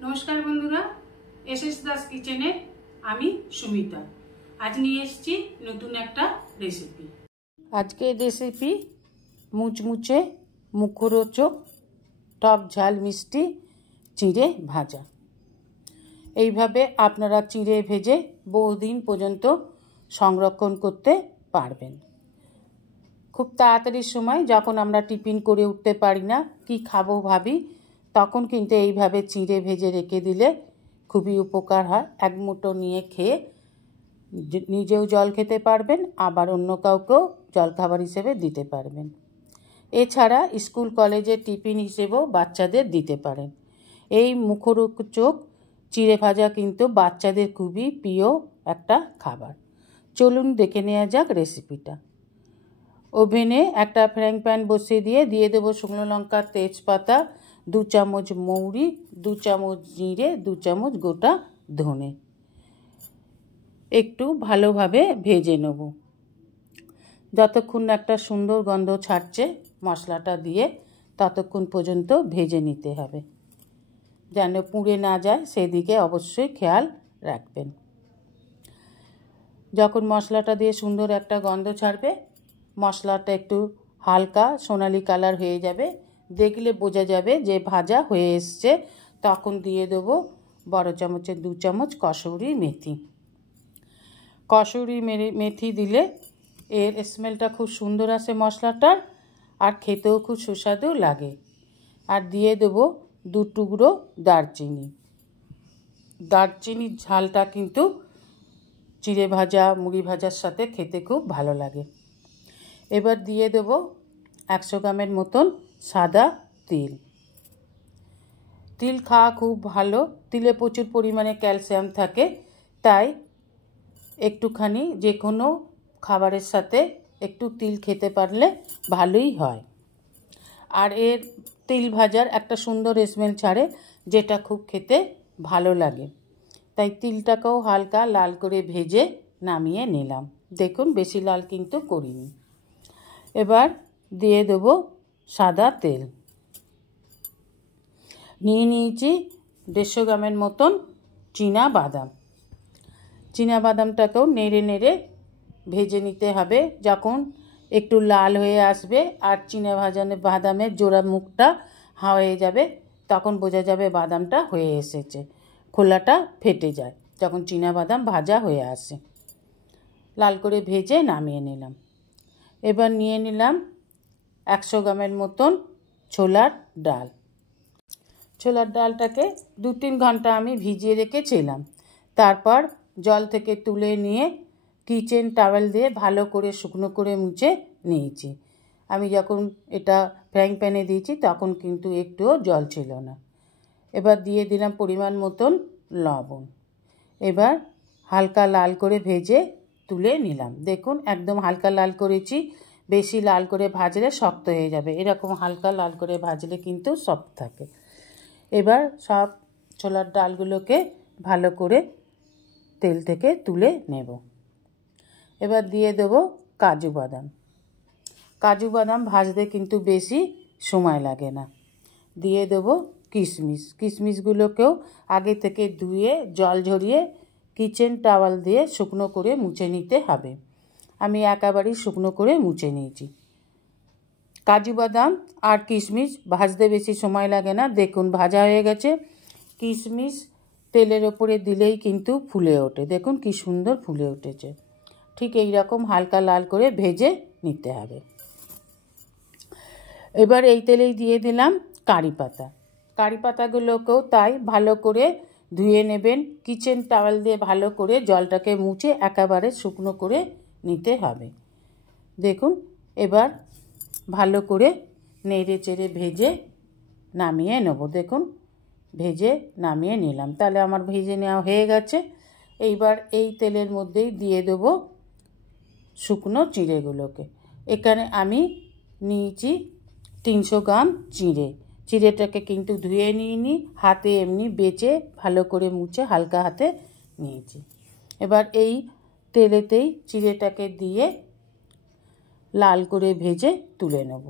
नमस्कार बंधुरा एसएस दास किचेने आमी सुमिता आज निये एसेछि नतून एकटा रेसिपि। आजके रेसिपि मुचमुचे मुखरोचक टक झाल मिष्टि चिड़े भाजा। এইভাবে আপনারা চিড়ে ভেজে বহুদিন পর্যন্ত সংরক্ষণ করতে পারবেন। খুব তাড়াতাড়ি সময় যখন আমরা টিফিন করে উঠতে পারি না কি খাবো ভাবি তখন কিন্তু এইভাবে চিড়ে ভেজে রেখে দিলে খুবই উপকার হয়। এক মুঠো নিয়ে খেয়ে নিজেও জল খেতে পারবেন আবার অন্য কাউকেও জলখাবার হিসেবে দিতে পারবেন। এছাড়া স্কুল কলেজে টিফিন হিসেবেও বাচ্চাদের দিতে পারেন। এই মুখরোচক চিড়ে ভাজা কিন্তু বাচ্চাদের খুবই প্রিয় একটা খাবার। চলুন দেখে নেওয়া যাক রেসিপিটা। ওভেনে একটা ফ্রাইং প্যান বসিয়ে দিয়ে দেবো শুকনো লঙ্কা, তেজপাতা, 2 চামচ মৌরি, 2 চামচ জিরে, 2 চামচ গোটা ধনে। একটু ভালোভাবে ভেজে নেব যতক্ষণ একটা সুন্দর গন্ধ ছাড়ছে মশলাটা দিয়ে ততক্ষণ পর্যন্ত ভেজে নিতে হবে, যেন পুড়ে না যায় সেদিকে অবশ্যই খেয়াল রাখবেন। যখন মশলাটা দিয়ে সুন্দর একটা গন্ধ ছাড়বে মশলাটা একটু হালকা সোনালি কালার হয়ে যাবে, দেখলে বোঝা যাবে যে ভাজা হয়ে এসছে। তখন দিয়ে দেবো বড় চামচের 2 চামচ কসুরি মেথি। কসুরি মেথি দিলে এর স্মেলটা খুব সুন্দর আসে মশলাটার, আর খেতেও খুব সুস্বাদু লাগে। আর দিয়ে দেবো 2 টুকরো দারচিনি। দারচিনির ঝালটা কিন্তু চিড়ে ভাজা মুড়ি ভাজার সাথে খেতে খুব ভালো লাগে। এবার দিয়ে দেবো 100 গ্রামের মতন সাদা তিল। তিল খাওয়া খুব ভালো, তিলে প্রচুর পরিমাণে ক্যালসিয়াম থাকে, তাই একটুখানি যে কোনো খাবারের সাথে একটু তিল খেতে পারলে ভালোই হয়। আর এর তিল ভাজার একটা সুন্দর স্মেল ছাড়ে যেটা খুব খেতে ভালো লাগে। তাই তিলটাকেও হালকা লাল করে ভেজে নামিয়ে নিলাম। দেখুন বেশি লাল কিন্তু করিনি। এবার দিয়ে দেবো সাদা তেল। নিয়ে নিয়েছি 150 গ্রামের মতন চীনা বাদাম। চীনা বাদামটাকেও নেড়ে নেড়ে ভেজে নিতে হবে। যখন একটু লাল হয়ে আসবে আর চীনা বাদামের জোড়া মুখটা হয়ে যাবে তখন বোঝা যাবে বাদামটা হয়ে এসেছে। খোলাটা ফেটে যায় যখন চীনা বাদাম ভাজা হয়ে আসে। লাল করে ভেজে নামিয়ে নিলাম। এবার নিয়ে নিলাম 100 গ্রামের মতন ছোলার ডাল। ছোলার ডালটাকে 2-3 ঘন্টা আমি ভিজিয়ে রেখেছিলাম। তারপর জল থেকে তুলে নিয়ে কিচেন টাওয়েল দিয়ে ভালো করে শুকনো করে মুছে নিয়েছি। আমি যখন এটা ফ্রাইং প্যানে দিয়েছি তখন কিন্তু একটুও জল ছিল না। এবার দিয়ে দিলাম পরিমাণ মতন লবণ। এবার হালকা লাল করে ভেজে তুলে নিলাম। দেখুন একদম হালকা লাল করেছি, বেশি লাল করে ভাজলে শক্ত হয়ে যাবে। এরকম হালকা লাল করে ভাজলে কিন্তু সফট থাকে। এবার সব ছোলার ডালগুলোকে ভালো করে তেল থেকে তুলে নেব। এবার দিয়ে দেবো কাজু বাদাম। কাজু বাদাম ভাজতে কিন্তু বেশি সময় লাগে না। দিয়ে দেবো কিশমিশ। কিশমিশগুলোকেও আগে থেকে ধুয়ে জল ঝরিয়ে কিচেন টাওয়াল দিয়ে শুকনো করে মুছে নিতে হবে। আমি একেবারেই শুকনো করে মুছে নিয়েছি। কাজু বাদাম আর কিশমিশ ভাজতে বেশি সময় লাগে না। দেখুন ভাজা হয়ে গেছে। কিশমিশ তেলের ওপরে দিলেই কিন্তু ফুলে ওঠে। দেখুন কি সুন্দর ফুলে উঠেছে। ঠিক এই রকম হালকা লাল করে ভেজে নিতে হবে। এবার এই তেলেই দিয়ে দিলাম কারি পাতা। কারি পাতাগুলোকেও তাই ভালো করে ধুয়ে নেবেন। কিচেন টাওয়েল দিয়ে ভালো করে জলটাকে মুছে একেবারে শুকনো করে নিতে হবে। দেখুন এবার ভালো করে নেড়ে চেড়ে ভেজে নামিয়ে নেব। দেখুন ভেজে নামিয়ে নিলাম। তাহলে আমার ভেজে নেওয়া হয়ে গেছে। এইবার এই তেলের মধ্যেই দিয়ে দেবো শুকনো চিড়েগুলোকে। এখানে আমি নিয়েছি 300 গ্রাম চিড়ে। চিড়েটাকে কিন্তু ধুয়ে নিইনি, হাতে এমনি বেচে ভালো করে মুছে হালকা হাতে নিয়েছি। এবার এই তেলেতেই চিড়েটাকে দিয়ে লাল করে ভেজে তুলে নেব।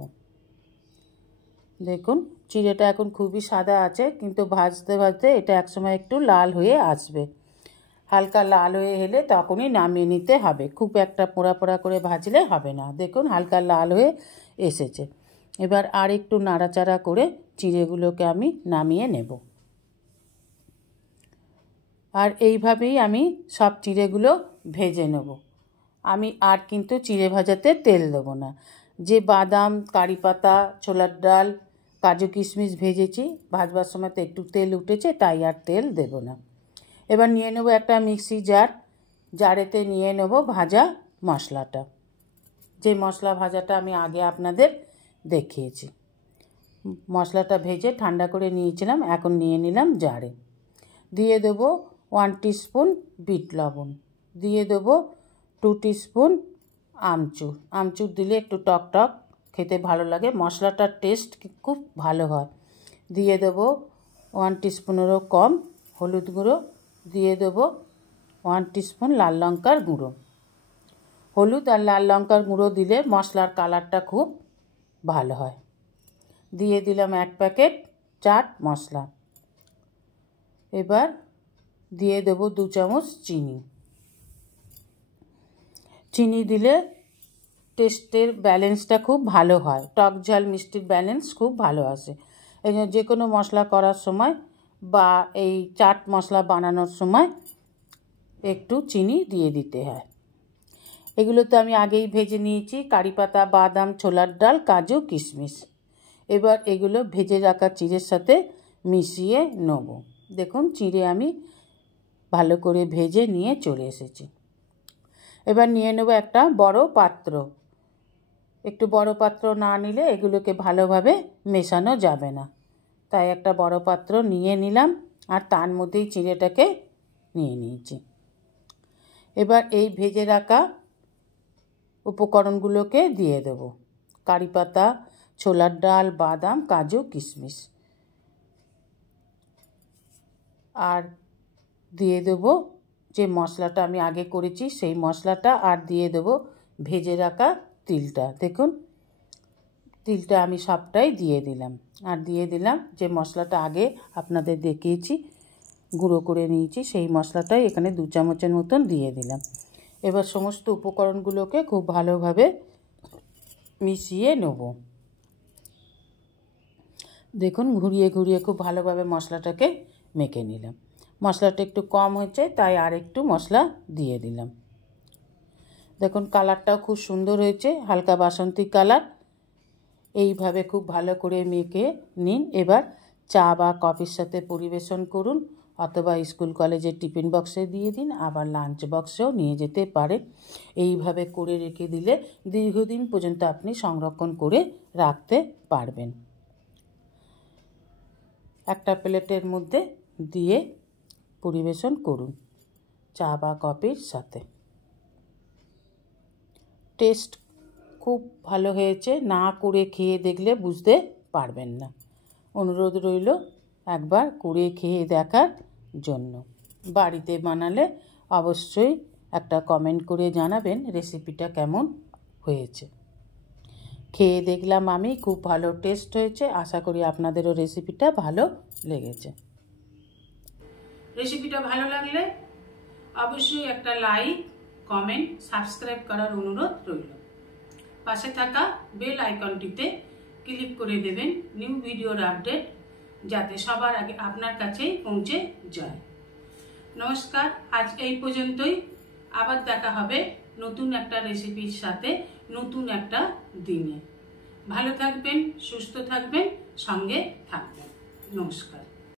দেখুন চিড়েটা এখন খুবই সাদা আছে, কিন্তু ভাজতে ভাজতে এটা একসময় একটু লাল হয়ে আসবে। হালকা লাল হয়ে এলে তখনই নামিয়ে নিতে হবে, খুব একটা পোড়া পোড়া করে ভাজলে হবে না। দেখুন হালকা লাল হয়ে এসেছে। এবার আর একটু নাড়াচাড়া করে চিড়েগুলোকে আমি নামিয়ে নেব। আর এইভাবেই আমি সব চিড়েগুলো ভেজে নেব। আমি আর কিন্তু চিড়ে ভাজাতে তেল দেবো না। যে বাদাম, কারি পাতা, ছোলার ডাল, কাজু কিশমিশ ভেজেছি, ভাজবার সময় তো একটু তেল উঠেছে, তাই আর তেল দেব না। এবার নিয়ে নেব একটা মিক্সি জারেতে নিয়ে নেব ভাজা মশলাটা, যে মশলা ভাজাটা আমি আগে আপনাদের দেখিয়েছি। মশলাটা ভেজে ঠান্ডা করে নিয়েছিলাম, এখন নিয়ে নিলাম জারে। দিয়ে দেবো 1 টিস্পুন বিট লবণ, দিয়ে দেবো 2 টিস্পুন আমচুর। আমচুর দিলে একটু টক টক খেতে ভালো লাগে, মশলাটার টেস্ট খুব ভালো হয়। দিয়ে দেবো 1 টিস্পুনেরও কম হলুদ গুঁড়ো, দিয়ে দেবো 1 টিস্পুন লাল লঙ্কার গুঁড়ো। হলুদ আর লাল লঙ্কার গুঁড়ো দিলে মশলার কালারটা খুব ভালো হয়। দিয়ে দিলাম 1 প্যাকেট চাট মশলা। এবার দিয়ে দেবো 2 চামচ চিনি। চিনি দিলে টেস্টের ব্যালেন্সটা খুব ভালো হয়, টক ঝাল মিষ্টির ব্যালেন্স খুব ভালো আসে। এই জন্য যে কোনো মশলা করার সময় বা এই চাট মশলা বানানোর সময় একটু চিনি দিয়ে দিতে হয়। এগুলো তো আমি আগেই ভেজে নিয়েছি, কারি পাতা, বাদাম, ছোলার ডাল, কাজু কিশমিশ। এবার এগুলো ভেজে রাখা চিড়ের সাথে মিশিয়ে নেব। দেখুন চিড়ে আমি ভালো করে ভেজে নিয়ে চলে এসেছি। এবার নিয়ে নেব একটা বড় পাত্র। একটু বড় পাত্র না নিলে এগুলোকে ভালোভাবে মেশানো যাবে না, তাই একটা বড় পাত্র নিয়ে নিলাম, আর তার মধ্যেই চিড়েটাকে নিয়ে নিয়েছি। এবার এই ভেজে রাখা উপকরণগুলোকে দিয়ে দেব, কারি পাতা, ছোলার ডাল, বাদাম, কাজু কিশমিশ, আর দিয়ে দেব যে মশলাটা আমি আগে করেছি সেই মশলাটা, আর দিয়ে দেব ভেজে রাখা তিলটা। দেখুন তিলটা আমি সবটাই দিয়ে দিলাম, আর দিয়ে দিলাম যে মশলাটা আগে আপনাদের দেখিয়েছি গুঁড়ো করে নিয়েছি, সেই মশলাটাই এখানে 2 চামচের মতন দিয়ে দিলাম। এবার সমস্ত উপকরণগুলোকে খুব ভালোভাবে মিশিয়ে নেব। দেখুন ঘুরিয়ে ঘুরিয়ে খুব ভালোভাবে মশলাটাকে মেখে নিলাম। মশলাটা একটু কম হয়েছে, তাই আর একটু মশলা দিয়ে দিলাম। দেখুন কালারটাও খুব সুন্দর হয়েছে, হালকা বাসন্তী কালার। এইভাবে খুব ভালো করে মেখে নিন। এবার চা বা কফির সাথে পরিবেশন করুন, অথবা স্কুল কলেজের টিফিন বক্সে দিয়ে দিন, আবার লাঞ্চ বক্সেও নিয়ে যেতে পারেন। এইভাবে করে রেখে দিলে দীর্ঘদিন পর্যন্ত আপনি সংরক্ষণ করে রাখতে পারবেন। একটা প্লেটের মধ্যে দিয়ে পরিবেশন করুন চা বা কফির সাথে। টেস্ট খুব ভালো হয়েছে, না করে খেয়ে দেখলে বুঝতে পারবেন না। অনুরোধ রইল একবার করে খেয়ে দেখার জন্য। বাড়িতে বানালে অবশ্যই একটা কমেন্ট করে জানাবেন রেসিপিটা কেমন হয়েছে। খেয়ে দেখলাম আমি, খুব ভালো টেস্ট হয়েছে। আশা করি আপনাদেরও রেসিপিটা ভালো লেগেছে। রেসিপিটা ভালো লাগলে অবশ্যই একটা লাইক, কমেন্ট, সাবস্ক্রাইব করার অনুরোধ রইল। পাশে থাকা বেল আইকনটিতে ক্লিক করে দেবেন নিউ ভিডিওর আপডেট যাতে সবার আগে আপনার কাছেই পৌঁছে যায়। নমস্কার, আজ এই পর্যন্তই। আবার দেখা হবে নতুন একটা রেসিপির সাথে নতুন একটা দিনে। ভালো থাকবেন, সুস্থ থাকবেন, সঙ্গে থাকবেন। নমস্কার।